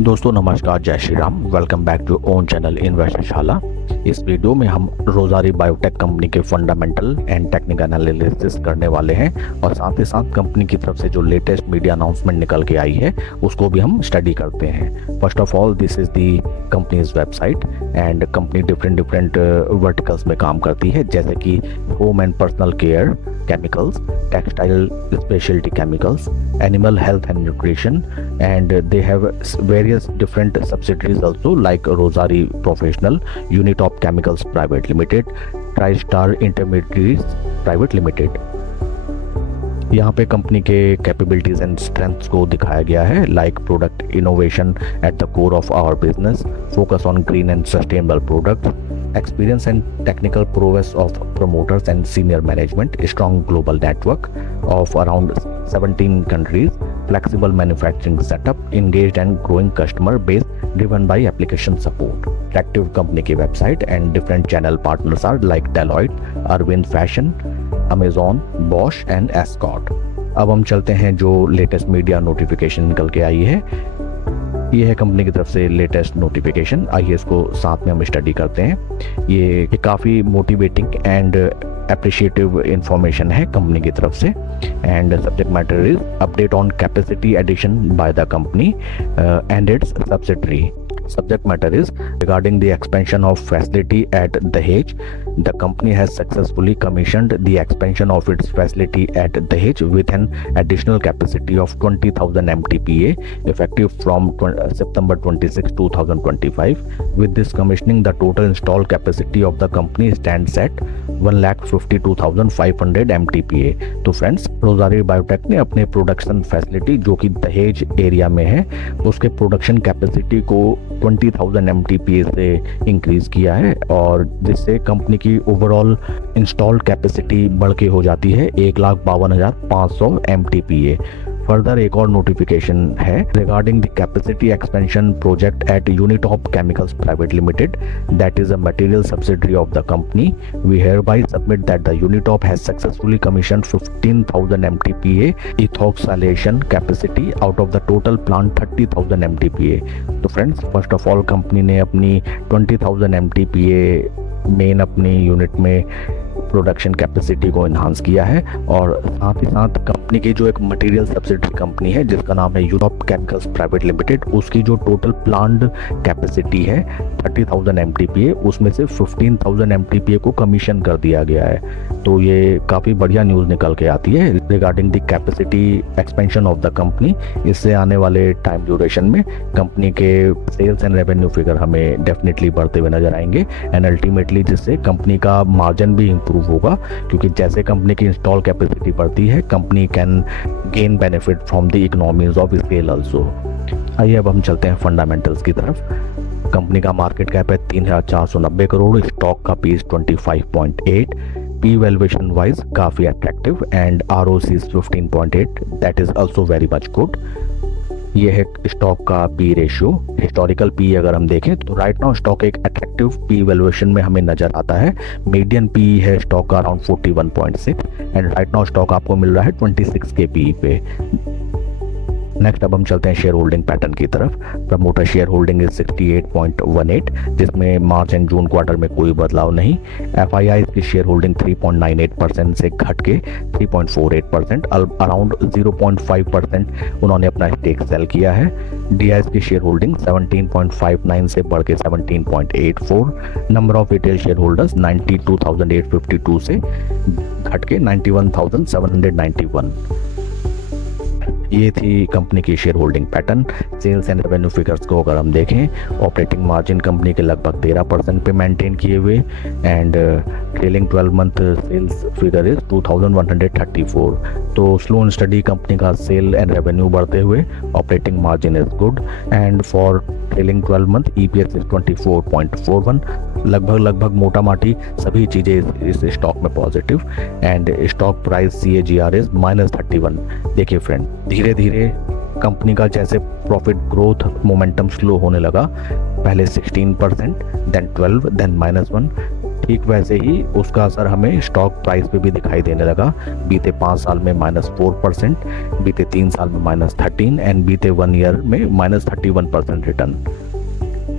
दोस्तों नमस्कार, जय Shri Ram. Welcome back to own channel investor Shala. इस वीडियो में हम रोजारी बायोटेक कंपनी के फंडामेंटल एंड टेक्निकल एनालिसिस करने वाले हैं और साथ ही साथ कंपनी की तरफ से जो लेटेस्ट मीडिया अनाउंसमेंट निकल के आई है उसको भी हम स्टडी करते हैं। First of all, this is the companies website and company different verticals में काम करती है, जैसे कि home and personal care chemicals, textile specialty chemicals, animal health and nutrition, and they have various different subsidiaries also like Rosari Professional, Unitop Chemicals Private Limited, TriStar Intermediaries Private Limited। यहाँ पे company के capabilities and strengths को दिखाया गया है, like product innovation at the core of our business, focus on green and sustainable product, experience and technical prowess of promoters and senior management, a strong global network of around 17 countries, flexible manufacturing setup, engaged and growing customer base driven by application support. Active company की website and different channel partners are like Deloitte, Arvind Fashion, Amazon, Bosch and Escort। अब हम चलते हैं जो latest media notification निकल के आई है। ये है कंपनी की तरफ से लेटेस्ट नोटिफिकेशन। आइए इसको साथ में हम स्टडी करते हैं। ये काफ़ी मोटिवेटिंग एंड अप्रिशिएटिव इंफॉर्मेशन है कंपनी की तरफ से। And subject matter is update on capacity addition by the company and its subsidiary. Subject matter is regarding the expansion of facility at Dahej. The company has successfully commissioned the expansion of its facility at Dahej with an additional capacity of 20,000 MTPA effective from September 26, 2025. With this commissioning, the total installed capacity of the company stands at 1,52,500 MTPA। तो friends, Rosari biotech ने अपने production facility जो कि दहेज area में है उसके production capacity को 20,000 MTPA से इंक्रीज किया है और जिससे कंपनी की ओवरऑल इंस्टॉल्ड कैपेसिटी बढ़ के हो जाती है 1,52,500 MTPA। फर्दर एक और नोटिफिकेशन है regarding the capacity expansion project at Unitop chemicals private limited, that is a material subsidiary of the company. We hereby submit that the Unitop has successfully commissioned 15,000 MTPA ethoxylation capacity out of the total plant 30,000 MTPA। तो friends, first of all company ने अपनी 20,000 MTPA main अपनी unit में production capacity को enhance किया है और साथ ही साथ कंपनी की जो एक मटेरियल सब्सिडरी कंपनी है जिसका नाम है यूरोप केमिकल्स प्राइवेट लिमिटेड, उसकी जो टोटल प्लान्ड कैपेसिटी है 30,000 MTPA, उसमें से 15,000 MTPA को कमीशन कर दिया गया है। तो ये काफ़ी बढ़िया न्यूज़ निकल के आती है regarding the capacity expansion of the company. इससे आने वाले टाइम ड्यूरेशन में कंपनी के सेल्स एंड रेवेन्यू फिगर हमें डेफिनेटली बढ़ते हुए नजर आएंगे एंड अल्टीमेटली जिससे कंपनी का मार्जिन भी इंप्रूव होगा, क्योंकि जैसे कंपनी की इंस्टॉल कैपेसिटी बढ़ती है company can gain benefit from the economies of scale also. आइए अब हम चलते हैं फंडामेंटल्स की तरफ। कंपनी का मार्केट कैप है 3,490 करोड़, स्टॉक का पीस 25.8, पी वैल्यूएशन वाइज काफ़ी attractive and ROC is 15.8, that is also very much good. ये है स्टॉक का पी रेशियो। हिस्टोरिकल पी अगर हम देखें तो राइट नाउ स्टॉक एक अट्रैक्टिव पी वैल्यूएशन में हमें नजर आता है। मीडियन पी है स्टॉक का around 41.6 and right now stock आपको मिल रहा है 26 के पी पे। नेक्स्ट अब हम चलते हैं शेयर होल्डिंग पैटर्न की तरफ। प्रमोटर शेयर होल्डिंग इज 68.18, जिसमें मार्च एंड जून क्वार्टर में कोई बदलाव नहीं। FII की शेयर होल्डिंग 3.98% से घट के 3.48%, अराउंड 0.5% उन्होंने अपना स्टेक सेल किया है। DIs की शेयर होल्डिंग 17.59 से बढ़ के 17.84, number of retail share holders 92,852 से घट के 91,791। ये थी कंपनी की share holding pattern. Sales and revenue figures को अगर हम देखें, ऑपरेटिंग मार्जिन कंपनी के लगभग 13% पे मेंटेन किए हुए and trailing 12 month sales figure is 2,134। तो स्लो एंड स्टडी कंपनी का सेल एंड रेवेन्यू बढ़ते हुए, operating margin is good and for trailing 12 month EPS is 24.41। लगभग मोटा माटी सभी चीज़ें इस स्टॉक में positive and stock price CAGR is -31। देखिए फ्रेंड, धीरे धीरे कंपनी का जैसे प्रॉफिट ग्रोथ मोमेंटम स्लो होने लगा, पहले 16%, देन 12, देन -1। ठीक वैसे ही उसका असर हमें स्टॉक प्राइस पे भी दिखाई देने लगा। बीते 5 साल में -4%, बीते 3 साल में -13 एंड बीते 1 ईयर में -31% रिटर्न।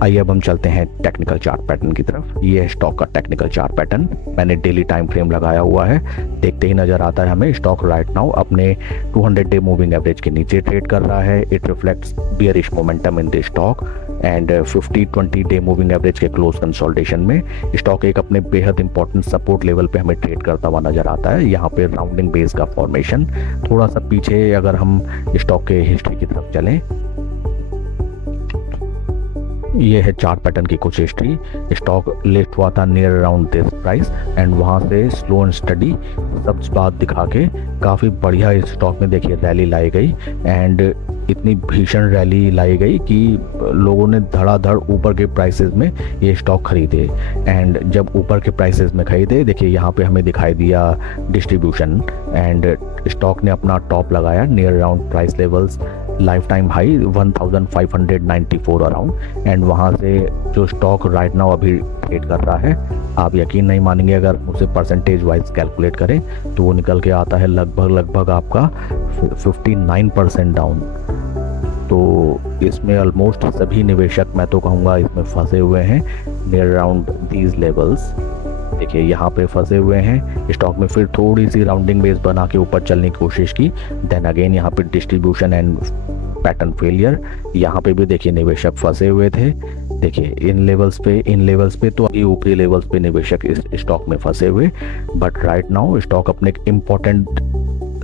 आइए अब हम चलते हैं टेक्निकल चार्ट पैटर्न की तरफ। ये है स्टॉक का टेक्निकल चार्ट पैटर्न। मैंने डेली टाइम फ्रेम लगाया हुआ है। देखते ही नज़र आता है हमें स्टॉक राइट नाउ अपने 200 डे मूविंग एवरेज के नीचे ट्रेड कर रहा है। It reflects bearish momentum in the stock and 50-20 day moving average के क्लोज कंसोलिडेशन में स्टॉक एक अपने बेहद इंपॉर्टेंट सपोर्ट लेवल पे हमें ट्रेड करता हुआ नजर आता है। यहाँ पे राउंडिंग बेस का फॉर्मेशन। थोड़ा सा पीछे अगर हम स्टॉक के हिस्ट्री की तरफ चलें, ये है चार्ट पैटर्न की कुछ हिस्ट्री। स्टॉक लिफ्ट हुआ था near around this price and वहाँ से स्लो एंड स्टडी सब बात दिखा के काफ़ी बढ़िया इस स्टॉक में देखिए रैली लाई गई एंड इतनी भीषण रैली लाई गई कि लोगों ने धड़ाधड़ ऊपर के प्राइसेस में ये स्टॉक खरीदे। एंड जब ऊपर के प्राइसेस में खरीदे, देखिए यहाँ पे हमें दिखाई दिया डिस्ट्रीब्यूशन एंड स्टॉक ने अपना टॉप लगाया near around price levels, life time high 1594 around and वहाँ से जो स्टॉक राइट नाउ अभी ट्रेड कर रहा है, आप यकीन नहीं मानेंगे अगर उसे परसेंटेज वाइज कैलकुलेट करें तो वो निकल के आता है लगभग आपका 59% डाउन। तो इसमें ऑलमोस्ट सभी निवेशक, मैं तो कहूँगा इसमें फंसे हुए हैं नियर अराउंड दीज लेवल्स। देखिए यहाँ पे फंसे हुए हैं। स्टॉक में फिर थोड़ी सी राउंडिंग बेस बना के ऊपर चलने की कोशिश की, देन अगेन यहाँ पे डिस्ट्रीब्यूशन एंड पैटर्न फेलियर। यहाँ पे भी देखिए निवेशक फंसे हुए थे। देखिए इन लेवल्स पे तो अभी ऊपरी लेवल्स पे निवेशक इस स्टॉक में फंसे हुए, बट राइट नाउ स्टॉक अपने एक इम्पोर्टेंट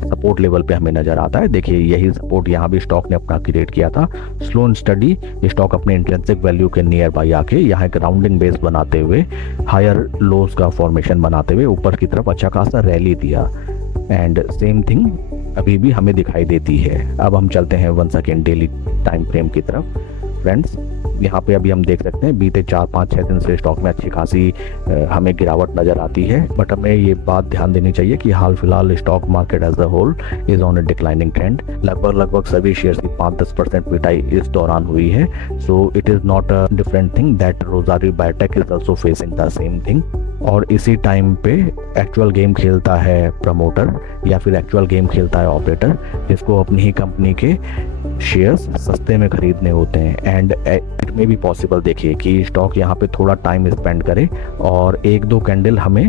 सपोर्ट लेवल पे हमें नजर आता है। देखिए यही सपोर्ट यहाँ भी स्टॉक ने अपना क्रिएट किया था। स्लो एंड स्टडी स्टॉक अपने इंट्रिंसिक वैल्यू के नियर बाई आके यहाँ एक राउंडिंग बेस बनाते हुए हायर लोज का फॉर्मेशन बनाते हुए ऊपर की तरफ अच्छा खासा रैली दिया एंड सेम थिंग अभी भी हमें दिखाई देती है। अब हम चलते हैं 1 सेकेंड डेली टाइम फ्रेम की तरफ। फ्रेंड्स यहाँ पे अभी हम देख सकते हैं बीते 4-5-6 दिन से स्टॉक में अच्छी खासी हमें गिरावट नजर आती है, बट हमें ये बात ध्यान देनी चाहिए कि हाल फिलहाल stock market as a whole is on a declining trend. लगभग सभी शेयर्स की 5-10% पिटाई इस दौरान हुई है। So it is not a different thing that Rosari biotech is also facing the same thing. और इसी टाइम पे एक्चुअल गेम खेलता है प्रमोटर या फिर एक्चुअल गेम खेलता है ऑपरेटर, जिसको अपनी ही कंपनी के शेयर्स सस्ते में खरीदने होते हैं। एंड इट में भी पॉसिबल देखिए कि स्टॉक यहाँ पे थोड़ा टाइम स्पेंड करे और 1-2 कैंडल हमें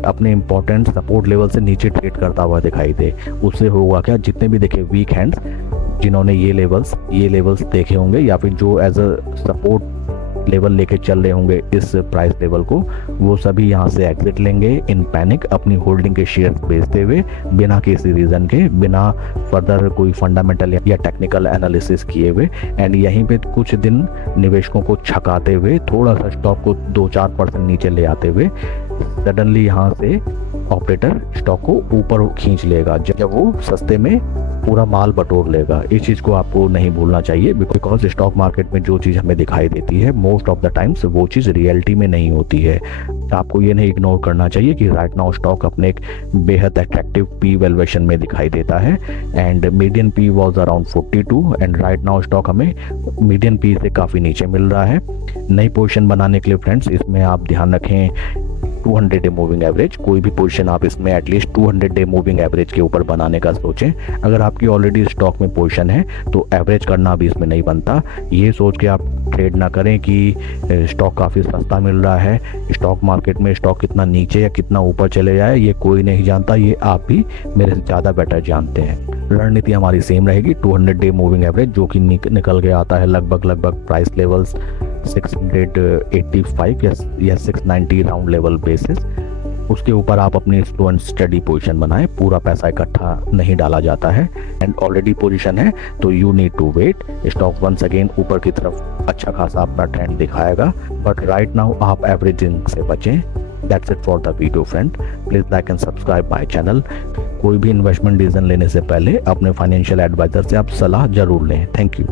अपने इंपॉर्टेंट सपोर्ट लेवल से नीचे ट्रेड करता हुआ दिखाई दे। उससे होगा क्या, जितने भी देखिए वीक हैंड्स जिन्होंने ये लेवल्स देखे होंगे या फिर जो एज अ सपोर्ट लेवल लेके चल रहे होंगे इस प्राइस लेवल को, वो सभी यहाँ से एग्जिट लेंगे इन पैनिक, अपनी होल्डिंग के शेयर बेचते हुए बिना किसी रीजन के, बिना फर्दर कोई फंडामेंटल या टेक्निकल एनालिसिस किए हुए। एंड यहीं पे कुछ दिन निवेशकों को छकाते हुए थोड़ा सा स्टॉक को 2-4% नीचे ले आते हुए सडनली यहाँ से ऑपरेटर स्टॉक को ऊपर खींच लेगा जब वो सस्ते में पूरा माल बटोर लेगा। इस चीज़ को आपको नहीं भूलना चाहिए, बिकॉज स्टॉक मार्केट में जो चीज़ हमें दिखाई देती है मोस्ट ऑफ द टाइम्स वो चीज़ रियलिटी में नहीं होती है। आपको ये नहीं इग्नोर करना चाहिए कि राइट नाउ स्टॉक अपने एक बेहद अट्रैक्टिव पी वैल्यूएशन में दिखाई देता है and median P was around 42 and right now stock हमें मीडियन पी से काफ़ी नीचे मिल रहा है। नई पोजीशन बनाने के लिए फ्रेंड्स इसमें आप ध्यान रखें 200 डे मूविंग एवरेज, कोई भी पोजीशन आप इसमें एटलीस्ट 200 डे मूविंग एवरेज के ऊपर बनाने का सोचें। अगर आपकी ऑलरेडी स्टॉक में पोजीशन है तो एवरेज करना भी इसमें नहीं बनता। ये सोच के आप ट्रेड ना करें कि स्टॉक काफ़ी सस्ता मिल रहा है, स्टॉक मार्केट में स्टॉक कितना नीचे या कितना ऊपर चले जाए ये कोई नहीं जानता, ये आप भी मेरे से ज़्यादा बेटर जानते हैं। रणनीति हमारी सेम रहेगी, 200 डे मूविंग एवरेज जो कि निकल के आता है लगभग प्राइस लेवल्स 685 या 690 राउंड लेवल बेसिस। उसके ऊपर आप अपनी स्लो एंड स्टडी पोजीशन बनाएं, पूरा पैसा इकट्ठा नहीं डाला जाता है। एंड ऑलरेडी पोजीशन है तो you need to wait. Stock once again ऊपर की तरफ अच्छा खासा अपना ट्रेंड दिखाएगा, बट राइट नाउ आप एवरेजिंग से बचें। That's it for the video friend, please like and subscribe my channel. कोई भी इन्वेस्टमेंट डिसीजन लेने से पहले अपने फाइनेंशियल एडवाइजर से आप सलाह जरूर लें। Thank you.